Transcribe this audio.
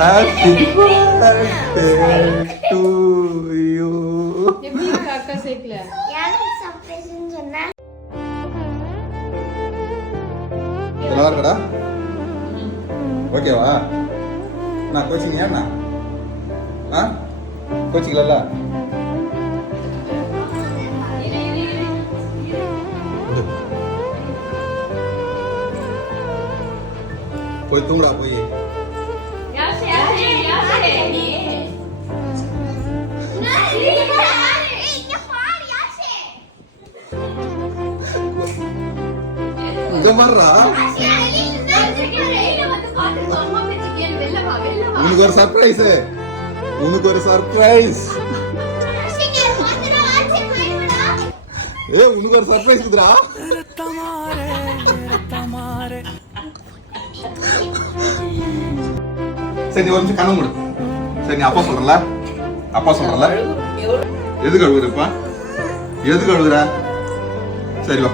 Happy birthday to you. எப்படி அக்கா சேர்க்கல யாரும் சர்ப்ரைஸ்னு சொன்னா நல்லா இருக்கடா ஓகேவா நான் கோச்சிங் ஏன்னா கோச்சிங்களா போய் தூங்குடா போய் இங்க மாறுறா உனக்கு ஒரு சர்ப்ரைஸ் ஏ உனக்கு ஒரு சர்ப்ரைஸ் இருக்குடா சரி நீ ஒரு நிமிஷம் கண்ணு மூடு சரி நீ அப்பா சொல்றல எதுக்கு அழுகுறப்பா எதுக்கு அழுகுற சரி வா